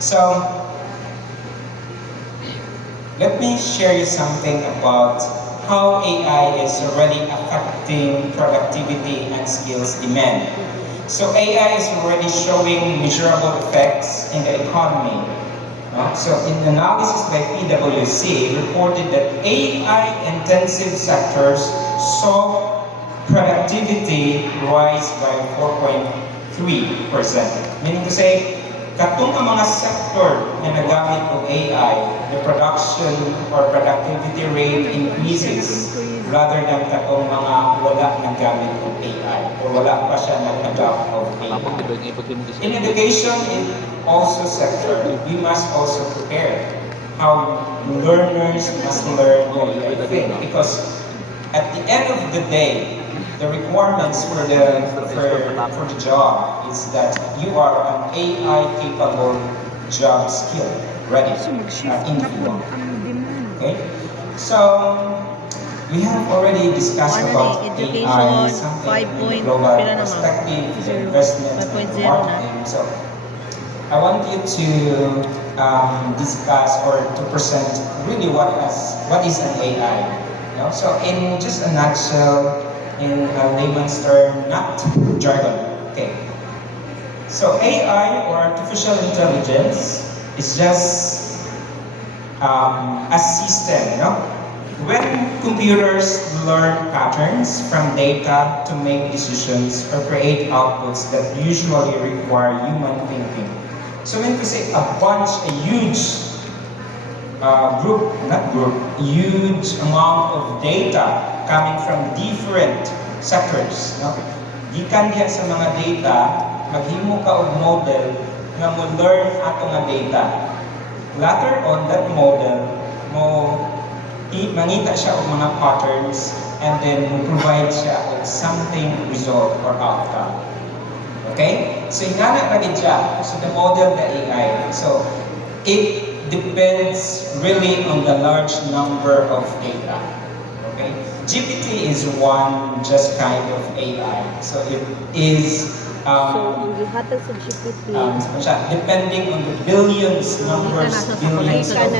So, let me share you something about how AI is already affecting productivity and skills demand. So AI is already showing measurable effects in the economy. No? So in analysis by PwC reported that AI-intensive sectors saw productivity rise by 4.3%. Meaning to say, katong ang mga sector na nagamit ng AI, the production or productivity rate increases rather than katong mga wala nagamit ng AI or wala pa siya nag-adopt of AI. In education, in also sector, we must also prepare how learners must learn the AI thing because at the end of the day, the requirements for the job is that you are an AI capable job skill ready individual. Okay, so we have already discussed about AI, something in global perspective, the investment, and the marketing. So I want you to discuss or to present really what is an AI. You know? So in just a nutshell, in a layman's term, not jargon. Okay. So AI or artificial intelligence is just a system, you know? When computers learn patterns from data to make decisions or create outputs that usually require human thinking. So when we say a huge huge amount of data coming from different sectors. No? Gikan diha sa mga data, maghimo ka og model nga mo learn ato nga data. Later on, that model mangita siya og mga patterns and then mo provide siya og something result or outcome. Okay? So ingana ra gid siya. So the model, the AI. So it depends really on the large number of data. Okay? GPT is one just kind of AI. So it is depending on the billions of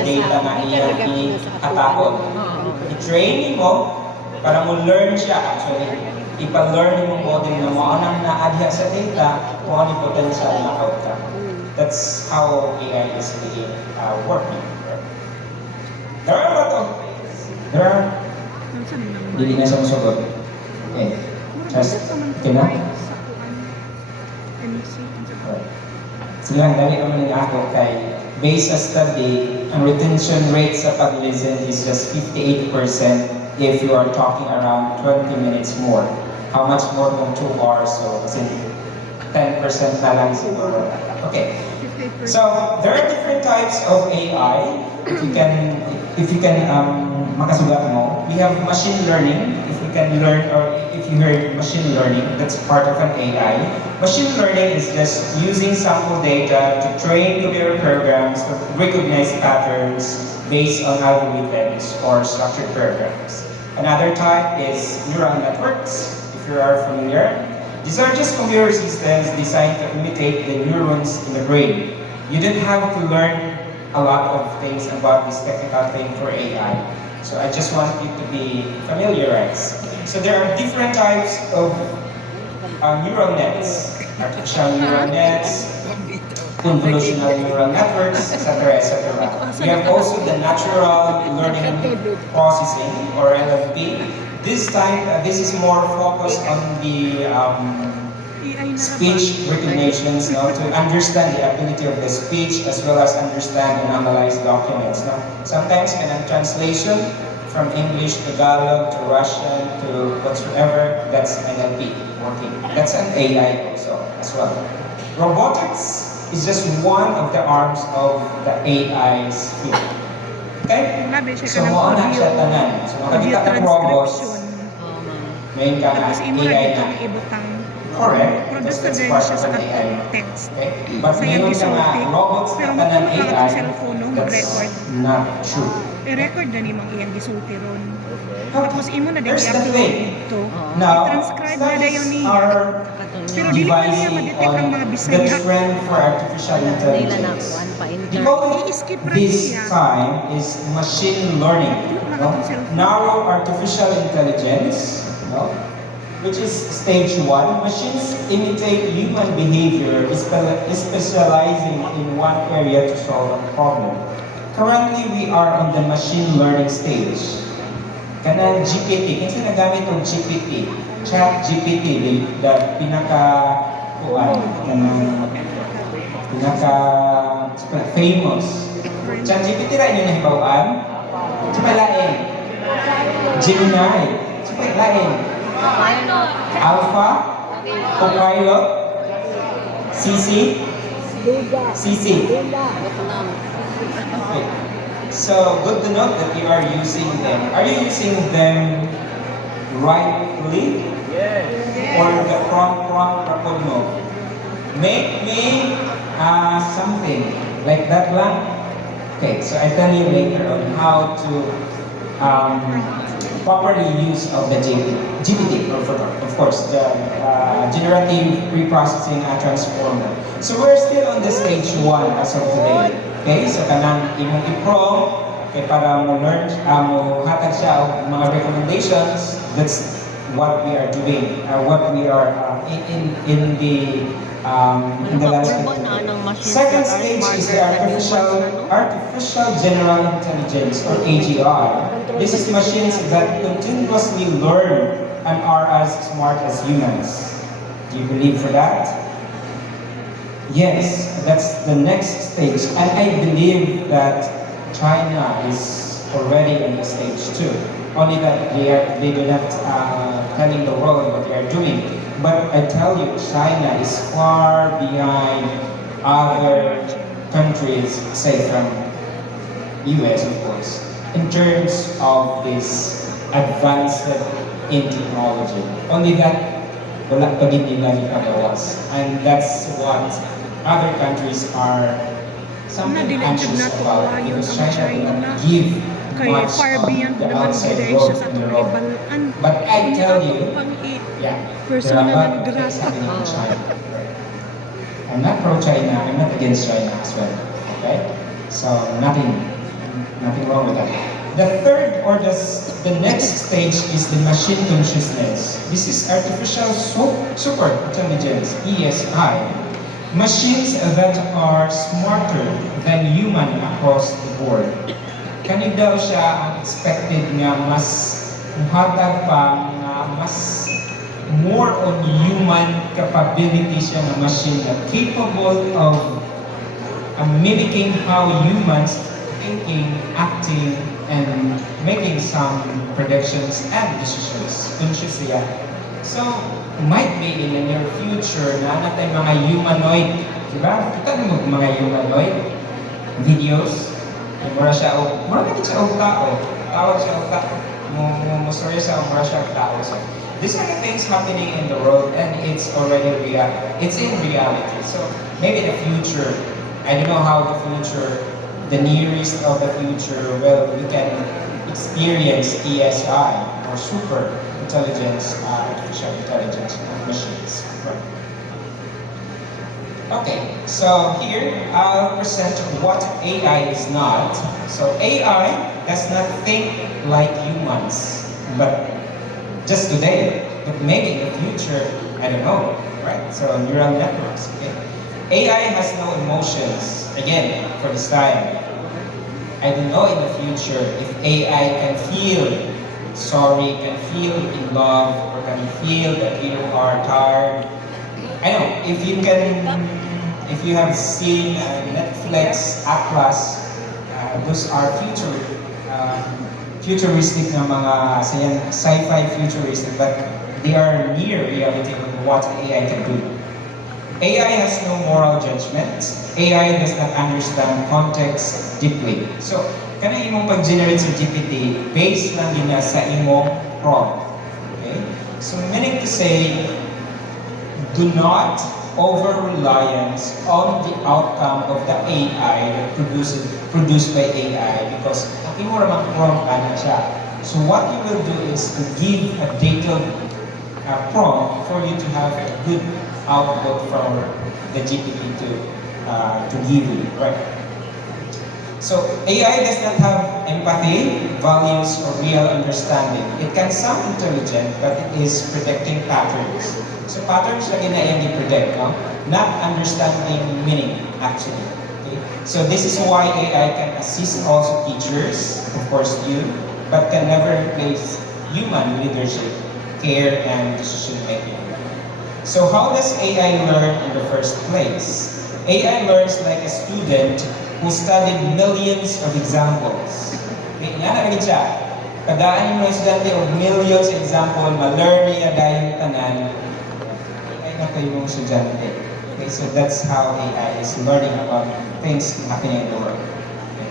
data na iya i-atapon. I-train mo para mo learn siya actually. Ipa-learn mo model na mo anang na-adya sa data kung ano yung potential na outcome. That's how AI is really working. There are a lot of Dili na siya masagot. Okay. Just, okay na? Silang dali naman nila ako kay based sa study, ang retention rate sa pag-listen is just 58% if you are talking around 20 minutes more. How much more kung 2 hours? So, kasi 10% na lang siguro. Okay. So, there are different types of AI. If you can makasulat mo, we have machine learning. If you can learn or if you heard machine learning, that's part of an AI. Machine learning is just using sample data to train computer programs to recognize patterns based on algorithms or structured programs. Another type is neural networks, if you are familiar. These are just computer systems designed to imitate the neurons in the brain. You don't have to learn a lot of things about this technical thing for AI. So I just want you to be familiarized. So there are different types of neural nets, artificial neural nets, convolutional neural networks, etc., etc. We have also the natural learning processing or NLP. This is more focused on the speech recognitions, no, to understand the ability of the speech as well as understand and analyze documents. No? Sometimes in a translation from English to Tagalog to Russian to whatsoever, that's NLP working. That's an AI also as well. Robotics is just one of the arms of the AI's field. Okay? So mo na siya tanan. So makakita ka robots, may ka na AI na. correct, produce because na that's din part siya of sa an AI. katong text. Okay? But Sa iyang ngayon sa mga gisulti. robots Pero na tanan magpapakala AI, sa cellphone, no, that's mag-record. not true. I-record na ni mang iyang gisulti ron. Okay. Tapos imo na din Here's the i-upload thing. dito. Now, I-transcribe na dayon studies niya. are Pero dili pa niya devising ma-detect ang mga on the Bisaya. trend for artificial intelligence. pa-intern. I-skip ra This niya. time is machine learning, no? Narrow artificial intelligence, no? Which is stage 1. Machines imitate human behavior, specializing in one area to solve a problem. Currently, we are on the machine learning stage. Kana GPT, kinsa nagamit og GPT? Chat GPT, the pinaka famous. Chat GPT ra inyo nahibaw-an? Sa lain. Gemini. Sa lain. Alpha, Copilot, CC, CC. Okay. So, good to note that you are using them. Are you using them rightly? Or the prompt mo? Make me something like that lang? Okay, so I'll tell you later on how to properly use of the GPT, of course, the generative preprocessing transformer. So we're still on the stage 1 as of today. Okay, so kanang imong i-prompt kay para mo learn, mo hatag siya og mga recommendations. That's what we are doing, what we are in the landscape. Second stage is the artificial general intelligence, or AGI. This is machines that continuously learn and are as smart as humans. Do you believe for that? Yes, that's the next stage. And I believe that China is already in the stage 2. Only that they do not telling the world what they are doing. But I tell you, China is far behind other countries, say from US of course, in terms of this advanced in technology. Only that wala pa din nila ipagawas. And that's what other countries are something anxious about, because China will not give much far beyond the naman outside dire world siya sa in the atong world. ibalaan. But I tell you, pang yeah, personal there are a lot of grata. things happening in China. I'm not pro-China, I'm not against China as well. Okay? So nothing wrong with that. The third or the next stage is the machine consciousness. This is artificial super intelligence, ESI. Machines that are smarter than human across the board. Kani daw siya ang expected nga mas muhatag pa nga mas more on human capability siya na machine na capable of mimicking how humans thinking, acting, and making some predictions and decisions. Conscious siya. So, might be in the near future na natin mga humanoid, di ba? Kita mo mga humanoid videos. Mura siya o, mura ka siya o tao. Tawag siya o tao. Mustorya siya o mura siya o tao. So, these are the things happening in the world, and it's already it's in reality. So, maybe the future, I don't know how the future, the nearest of the future, well, we can experience ESI or super intelligence, artificial intelligence machines. Right. Okay, so here I'll present what AI is not. So AI does not think like humans, but just today, but maybe in the future, I don't know, right? So neural networks. Okay. AI has no emotions. Again, for this time, I don't know in the future if AI can feel sorry, can feel in love, or can feel that you are tired. I know, if you have seen Netflix, Atlas, those are futuristic na mga sci-fi futuristic, but they are near reality of what AI can do. AI has no moral judgment. AI does not understand context deeply. So, kana imong pag-generate sa GPT, based lang din na sa imong prompt. Okay? So, meaning to say, do not over-reliance on the outcome of the AI that produced by AI because aking mo ramang prompt na siya. So what you will do is to give a detailed prompt for you to have a good output from the GPT to give you, right? So AI does not have empathy, values, or real understanding. It can sound intelligent, but it is predicting patterns. So patterns siya gina predict, no? Not understanding meaning, actually. Okay? So this is why AI can assist also teachers, of course you, but can never replace human leadership, care, and decision making. So how does AI learn in the first place? AI learns like a student who studied millions of examples. Okay, nga na rin siya. Kadaan yung mga estudyante of millions of example, ma-learn niya dahil tanan, AI na kayo yung estudyante. Okay, so that's how AI is learning about things happening in the world. Okay.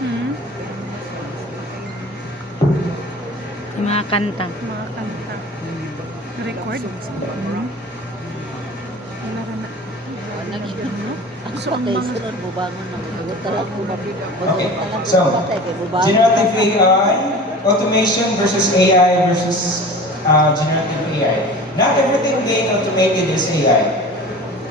Hmm? Yung mga kanta. Mga kanta. Record? Hmm? Wala ka na. So, ang mga... Okay, so generative AI, automation versus AI versus generative AI. Not everything being automated is AI.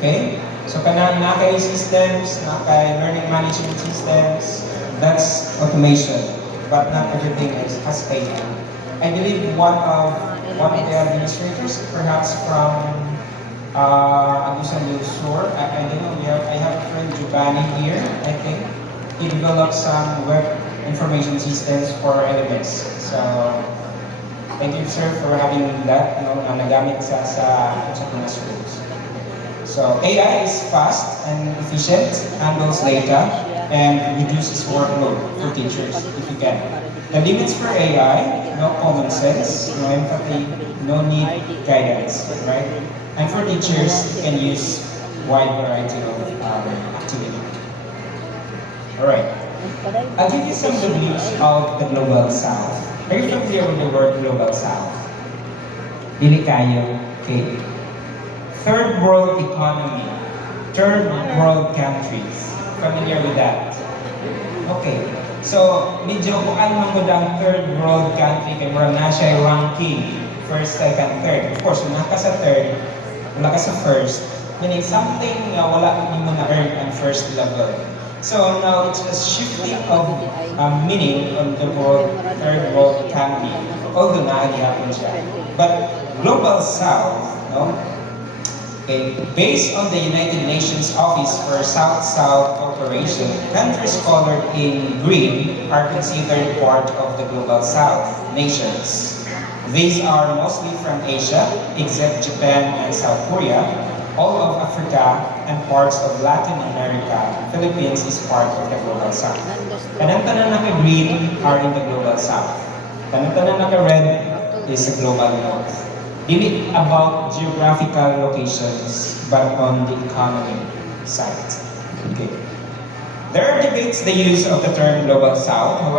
Okay? So kanang nakay systems, nakay learning management systems, that's automation. But not everything has AI. I believe one of the administrators, perhaps from Agusan del Sur, I don't know, I have a friend Giovanni here, I think. He developed some web information systems for elements. So, thank you sir for having that, na nagamit sa mga schools. So, AI is fast and efficient, handles data, and reduces workload for teachers if you can. The limits for AI, no common sense, no empathy, no need guidance, right? And for teachers, you can use wide variety of activity. Alright, I'll give you some of the views of the Global South. Are you familiar with the word Global South? Dili kayo, okay? Third world economy, third world countries. Familiar with that? Okay. So, medyo kung ano man ang third world country, kaya mura na siya ranking. First, second, third. Of course, wala ka sa third, wala ka sa first. Meaning, something wala mo na earn ang first level. So, now, it's a shifting of meaning on the third world economy. Although naagihapon siya. But, Global South, no? Okay, based on the United Nations Office for South-South Cooperation, countries colored in green are considered part of the Global South nations. These are mostly from Asia, except Japan and South Korea, all of Africa, and parts of Latin America. Philippines is part of the Global South. Kanang-tanan naka-green are in the Global South. Kanang-tanan naka-red is the Global North. Dili about geographical locations, but on the economy side. Okay. There are debates the use of the term Global South. However,